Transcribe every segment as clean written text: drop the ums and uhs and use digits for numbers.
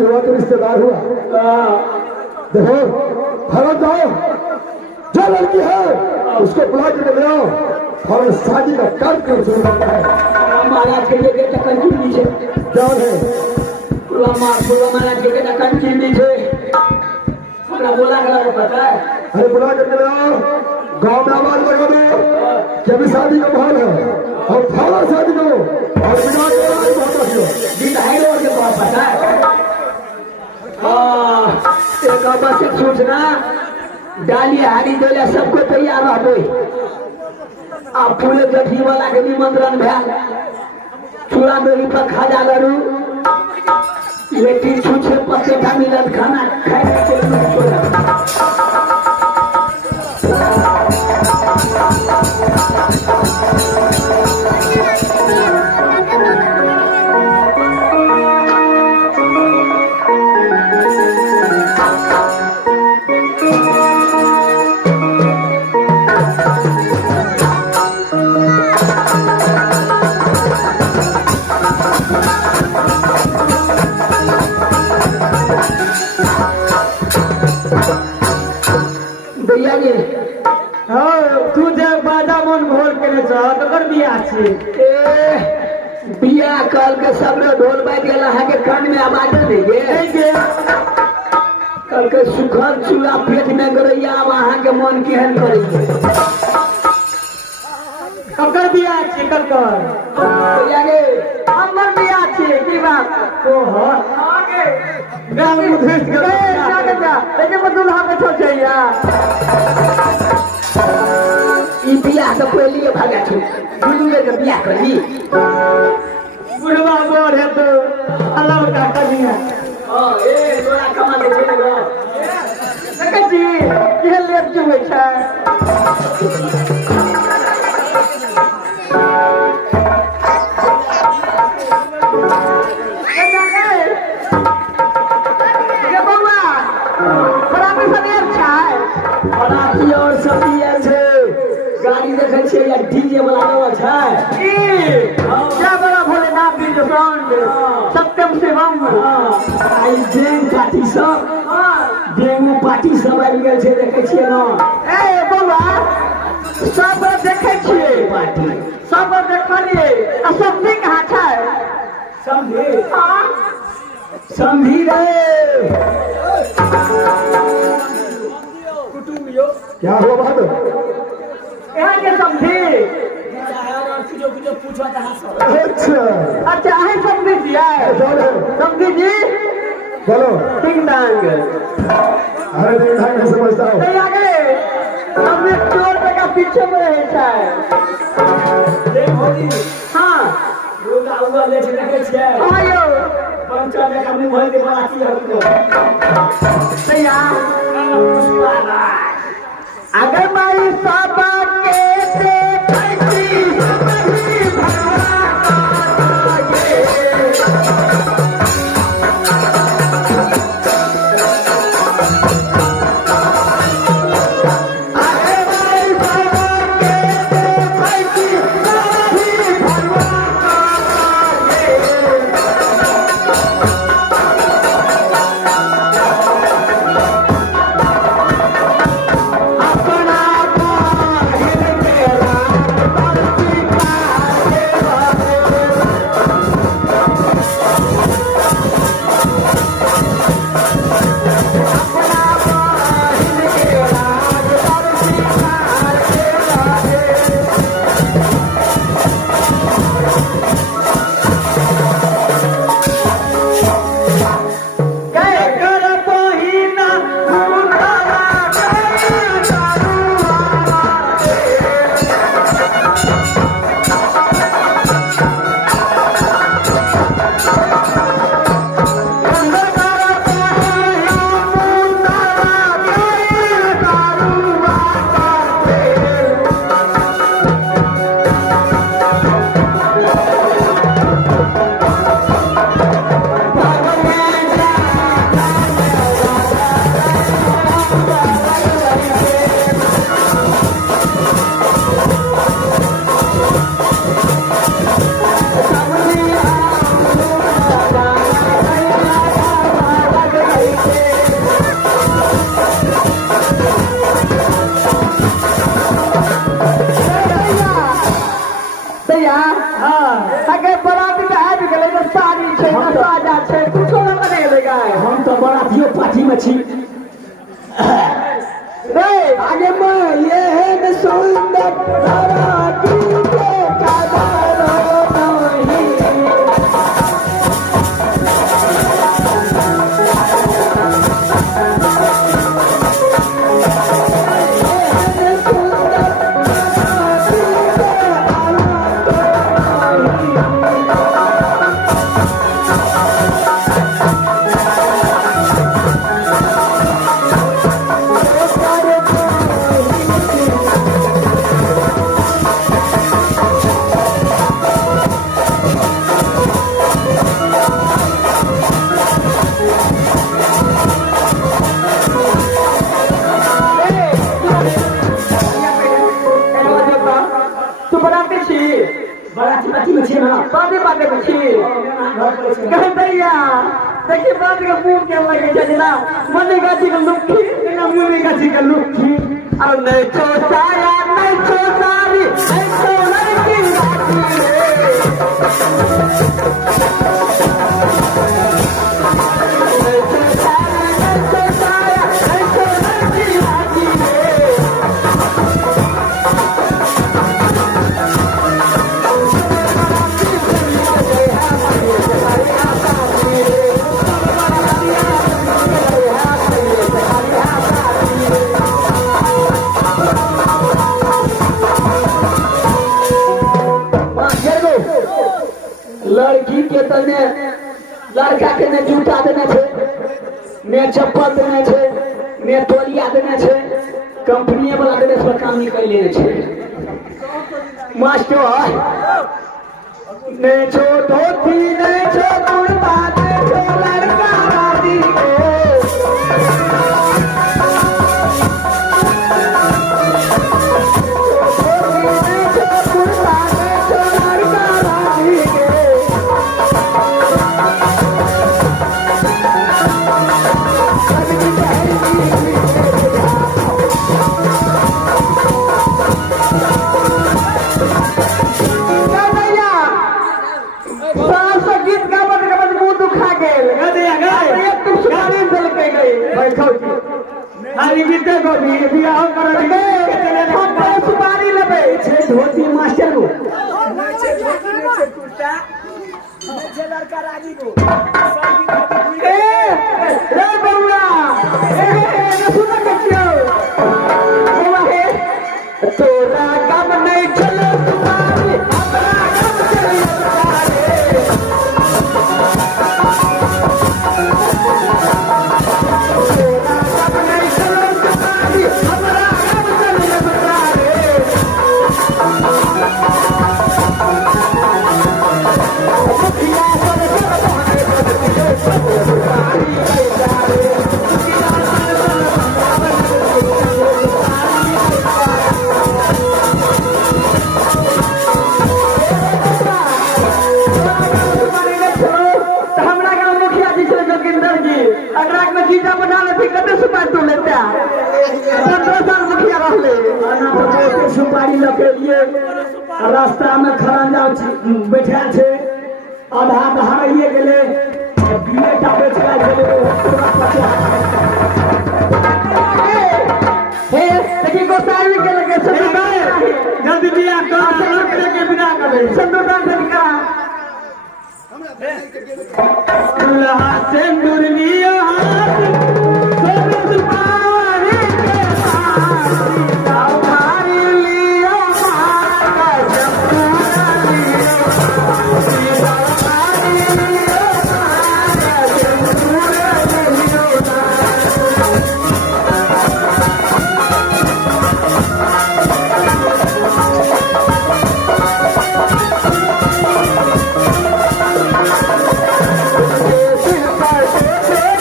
दोस्ती हुआ तो रिश्तेदार हुआ। देखो भरत जाओ, जो लड़की है उसको बुला के ले आओ और शादी का कार्यक्रम शुरू करता है। महाराज के लिए बेटा कंची नीचे जान है महाराज के बेटा कंची नीचे बोला गला को पता है। अरे बुला करके ले आओ, गाँव में आवाज लगा दो कि अभी शादी का माहौल है और थाना शादी करो और विधायक के पास पता है। एक आवश्यक सूचना डाली हारी दिला सबको तैयार रहो। आप फूले जठी वाला के निमंत्रण भेल चूड़ा दही पर खाजा लड़ू लेकिन छूछे पचेटा मिलत खाना खाए के बिया कल के सब ढोल बाज गया है के कान में आवाज देंगे कल के सुखद चूड़ा पेट में गरैया वहां के मन केहन करेंगे। ककर बिया छे ककर यागे हमर बिया छे की बात ओ हो आगे गांव में भेज के जाके जा लेके दुल्हा बैठो छै या ई बिया से पहले भागा छु दुनुए के बिया करी बुढ़वा बोर है तो अल्लाह का करिया हां ए तोरा कमाल के छै ना देखै छी के लेप जे होय छै ये बउआ बड़ा सवेर छै बराती और सब ये छै गाड़ी देखे छियै या डीजे वाला गावा छै ई क्या बड़ा भोलेनाथ जी के साउंड सत्यम शिवम आई गैंग पार्टी सब गैंग पार्टी सब आबि गेल छै देखे छियै ना ए बउआ सब देखे छियै पार्टी सब देखलिए आ समझी कहाँ छै समझे हाँ समझी रे क्या हुआ बात? यहाँ के समझी अच्छा अच्छा आहे समझी दिया समझी जी चलो डिंग डांग अरे नहीं भाई मैं समझता हूँ। नहीं आगे हमने चोर का पीछे में रहे छै हाँ हाँ यो अगर मारी साबा के देखी अपना मच्छी आगे में ये है सुंदर धारा की के कादारो नहीं बाते मच्छी कह दैया देखिए बात का मुंह क्या लगे जजना मने गाची का लुक्की ना मुने गाची का लुक्की और नहीं छोसाया नहीं छोसारी नहीं तो लड़की गाची नहीं छोसाया नहीं तो लड़की गाची लड़की के तने लड़का के ने जूता देने छे ने चप्पल देने छे ने तोलिया देने छे कंपनी वाला देने पर काम निकल लेने छे मास्टर ने छो धोती ने छो कुर्ता ने छो लड़का राजी को सुपारी लगे धोती मास्टर को लड़का राजी को तोरा कब नहीं चलो तुम्हारी हमारा कब चले सुपारी लगे रास्ता में खरंजा बैठा छे आधा दहाड़िए गेले बिलेटा बेचला गेले हे देखी गोसाई के लगे जल्दी बिया कर के बिना करे संदूर से करा अल्लाह सिंदूर लिया Hey!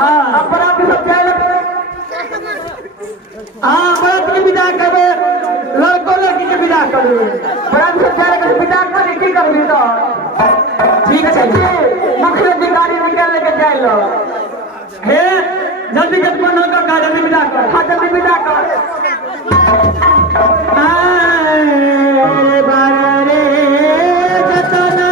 हाँ अपराध के सब जाए हाँ बरात की विदा करे लड़को लड़की के विदा करे बरात सब जाए कर विदा करे की कर दी तो ठीक है मुख्य अधिकारी निकाल लेके जाए लो हे जल्दी जल्दी बनो का गाड़ी में विदा कर हाँ जल्दी विदा कर बारे जतना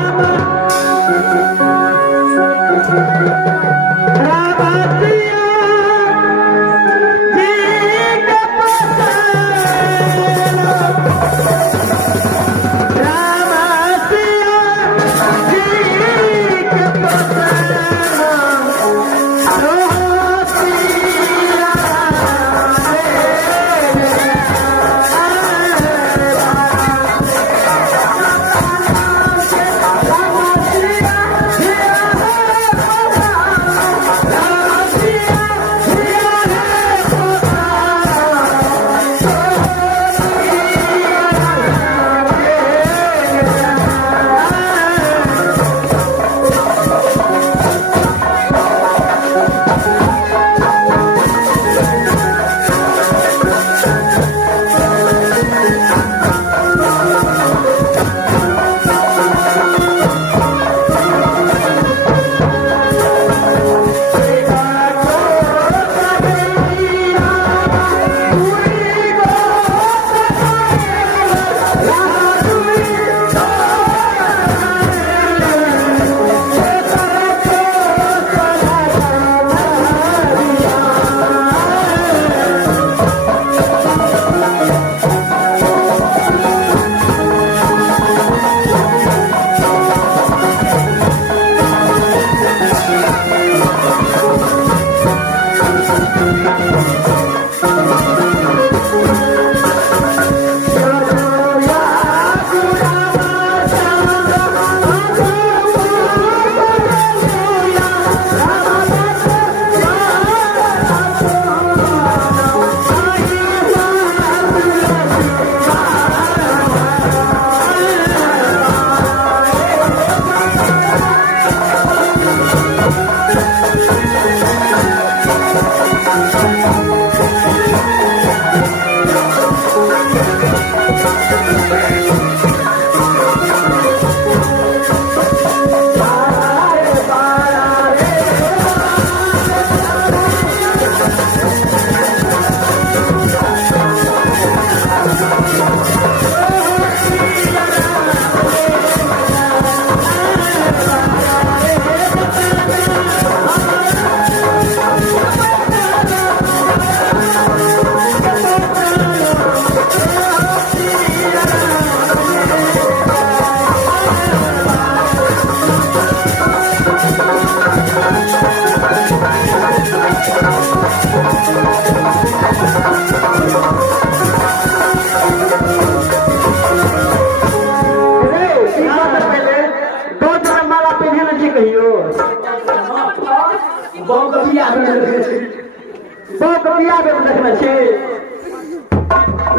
हम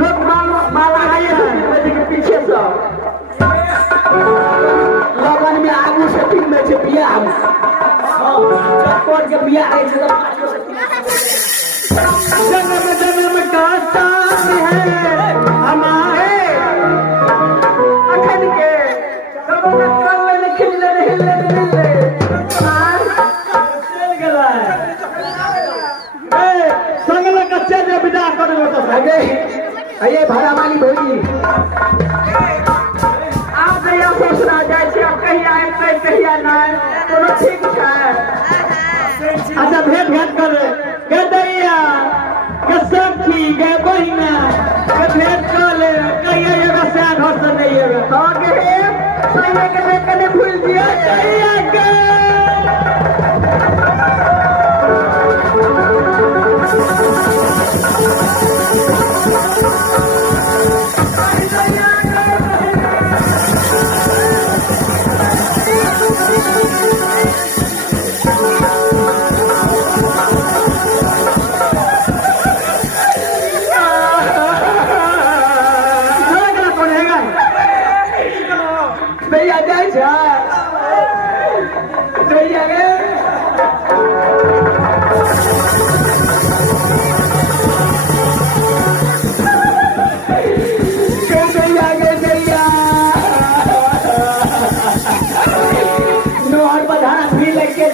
लोग माला आए हैं पीछे से लगन में आगू से फिर में से बिया चटकोट के बिया है जन्म जन्म का साथ है हमारे अखन के सब कल खिले हिले चल गया ए संगल कच्चे में विदा कर दो तो भागे अये भाड़ा वाली भौजी आप ये सोचना जाए छी अब कहीं आए नहीं कहीं आना तो ठीक है अच्छा भेंट भेंट कर के दैया के सखी के बहिना के भेंट कर ले कहिए एगो साथ हो से नहीं है तो के सही के कने भूल दिया दैया के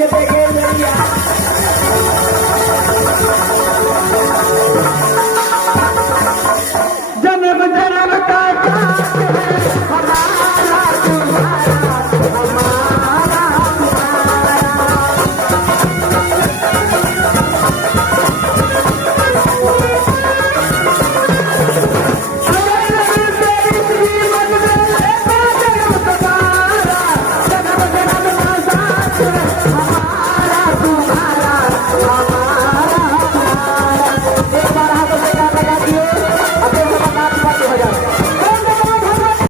के देखे दैया जन